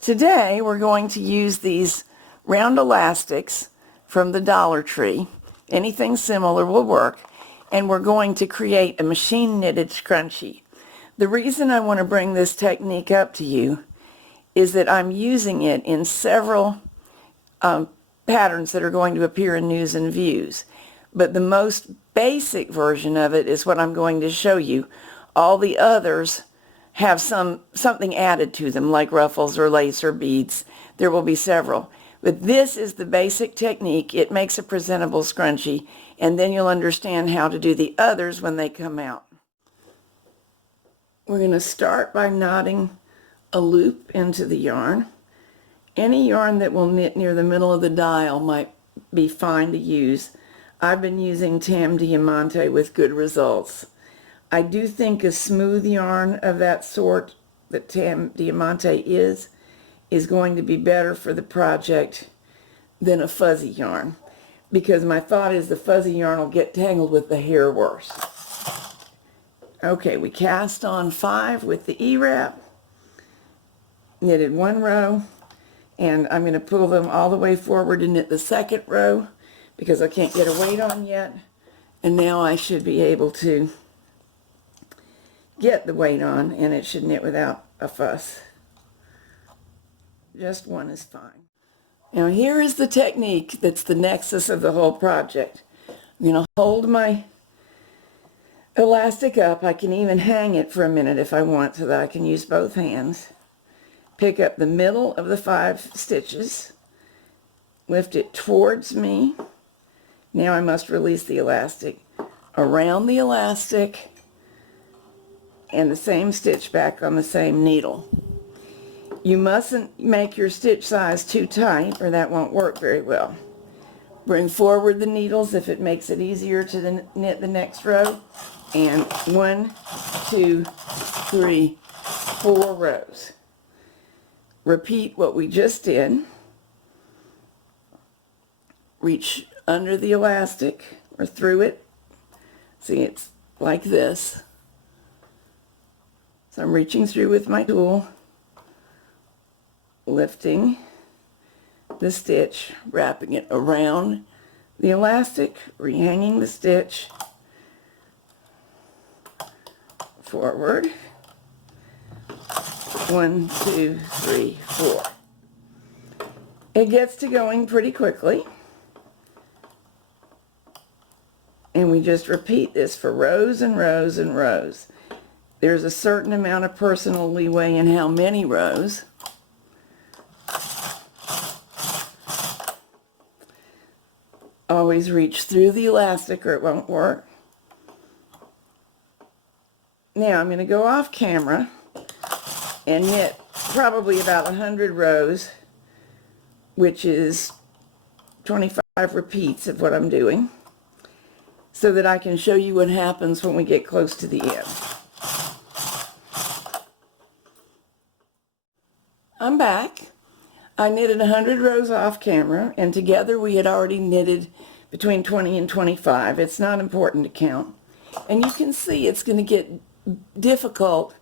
Today we're going to use these round elastics from the Dollar Tree. Anything similar will work. And we're going to create a machine knitted scrunchie. The reason I want to bring this technique up to you is that I'm using it in several patterns that are going to appear in News and Views. But the most basic version of it is what I'm going to show you. All the others have something added to them, like ruffles or lace or beads. There will be several. But this is the basic technique. It makes a presentable scrunchie, and then you'll understand how to do the others when they come out. We're going to start by knotting a loop into the yarn. Any yarn that will knit near the middle of the dial might be fine to use. I've been using Tam Diamante with good results. I do think a smooth yarn of that sort that Tam Diamante is going to be better for the project than a fuzzy yarn, because my thought is the fuzzy yarn will get tangled with the hair worse. Okay, we cast on 5 with the E-wrap, knitted 1 row, and I'm going to pull them all the way forward to knit the 2nd row because I can't get a weight on yet, and now I should be able to get the weight on, and it should knit without a fuss. Just 1 is fine. Now here is the technique that's the nexus of the whole project. I'm going to hold my elastic up. I can even hang it for a minute if I want, so that I can use both hands. Pick up the middle of the 5 stitches, lift it towards me. Now I must release the elastic. Around the elastic, and the same stitch back on the same needle. You mustn't make your stitch size too tight or that won't work very well. Bring forward the needles if it makes it easier to knit the next row, and 1, 2, 3, 4 rows. Repeat what we just did. Reach under the elastic or through it. See, it's like this. So I'm reaching through with my tool, lifting the stitch, wrapping it around the elastic, rehanging the stitch, forward, 1, 2, 3, 4. It gets to going pretty quickly, and we just repeat this for rows and rows and rows. There's a certain amount of personal leeway in how many rows. Always reach through the elastic or it won't work. Now I'm going to go off camera and knit probably about 100 rows, which is 25 repeats of what I'm doing, so that I can show you what happens when we get close to the end. I'm back. I knitted 100 rows off camera, and together we had already knitted between 20 and 25. It's not important to count. And you can see it's going to get difficult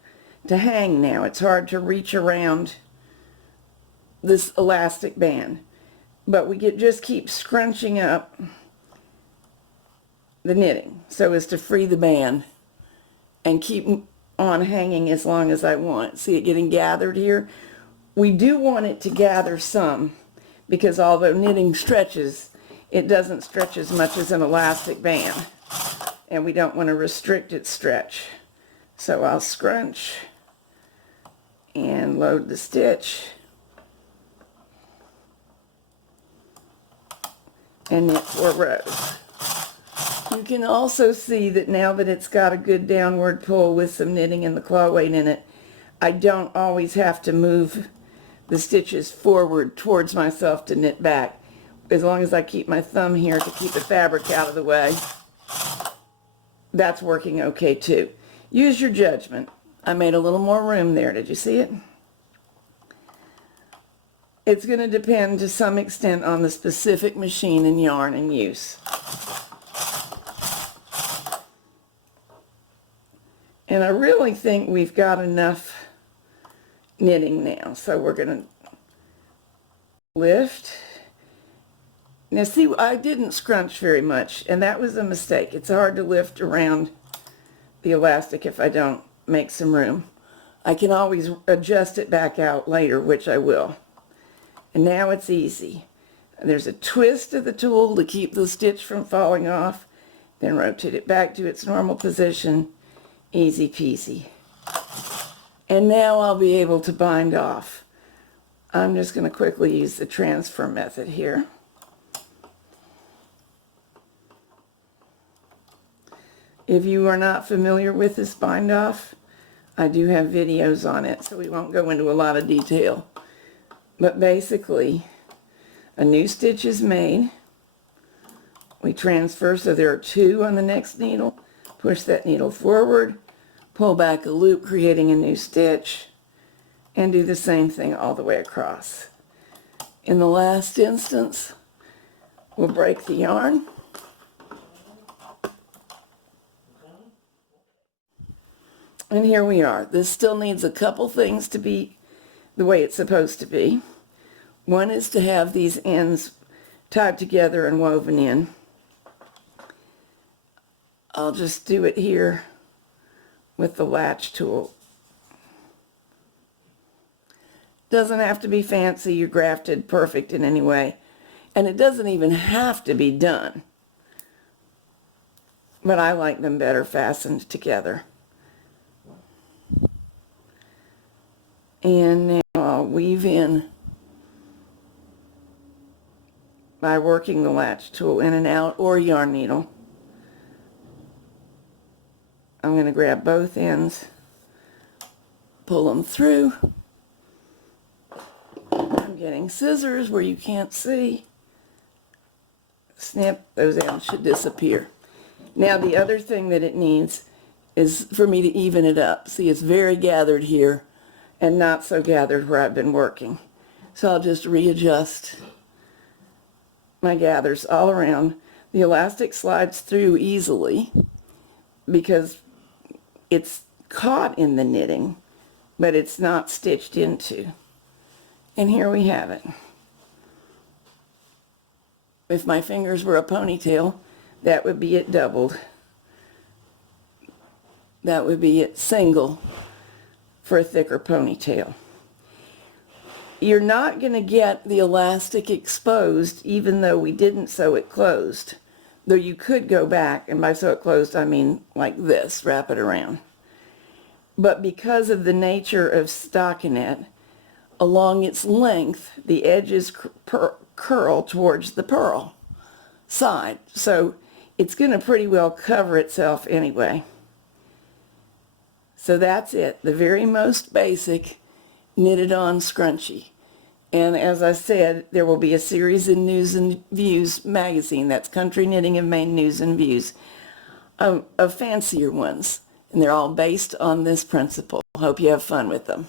to hang now. It's hard to reach around this elastic band. But we just keep scrunching up the knitting so as to free the band and keep on hanging as long as I want. See it getting gathered here? We do want it to gather some, because although knitting stretches, it doesn't stretch as much as an elastic band, and we don't want to restrict its stretch. So I'll scrunch and load the stitch and knit 4 rows. You can also see that now that it's got a good downward pull with some knitting and the claw weight in it, I don't always have to move the stitches forward towards myself to knit back. As long as I keep my thumb here to keep the fabric out of the way, that's working okay too. Use your judgment. I made a little more room there. Did you see it? It's going to depend to some extent on the specific machine and yarn in use. And I really think we've got enough knitting now, so we're going to lift. Now see, I didn't scrunch very much, and that was a mistake. It's hard to lift around the elastic if I don't make some room. I can always adjust it back out later, which I will. And now it's easy. There's a twist of the tool to keep the stitch from falling off, then rotate it back to its normal position. Easy peasy. And now I'll be able to bind off. I'm just going to quickly use the transfer method here. If you are not familiar with this bind off, I do have videos on it, so we won't go into a lot of detail. But basically, a new stitch is made. We transfer, so there are 2 on the next needle. Push that needle forward, pull back a loop, creating a new stitch, and do the same thing all the way across. In the last instance, we'll break the yarn. And here we are. This still needs a couple things to be the way it's supposed to be. One is to have these ends tied together and woven in. I'll just do it here with the latch tool. Doesn't have to be fancy or grafted perfect in any way, and it doesn't even have to be done. But I like them better fastened together. And now I'll weave in by working the latch tool in and out, or yarn needle. I'm going to grab both ends, pull them through. I'm getting scissors where you can't see. Snip, those ends should disappear. Now the other thing that it needs is for me to even it up. See, it's very gathered here and not so gathered where I've been working. So I'll just readjust my gathers all around. The elastic slides through easily because it's caught in the knitting, but it's not stitched into. And here we have it. If my fingers were a ponytail, that would be it doubled. That would be it single for a thicker ponytail. You're not going to get the elastic exposed even though we didn't sew it closed. Though you could go back, and by sew it closed I mean like this, wrap it around. But because of the nature of stockinette, along its length, the edges curl towards the purl side. So it's going to pretty well cover itself anyway. So that's it, the very most basic knitted on scrunchie. And as I said, there will be a series in News and Views magazine, that's Country Knitting and Maine News and Views, of fancier ones. And they're all based on this principle. Hope you have fun with them.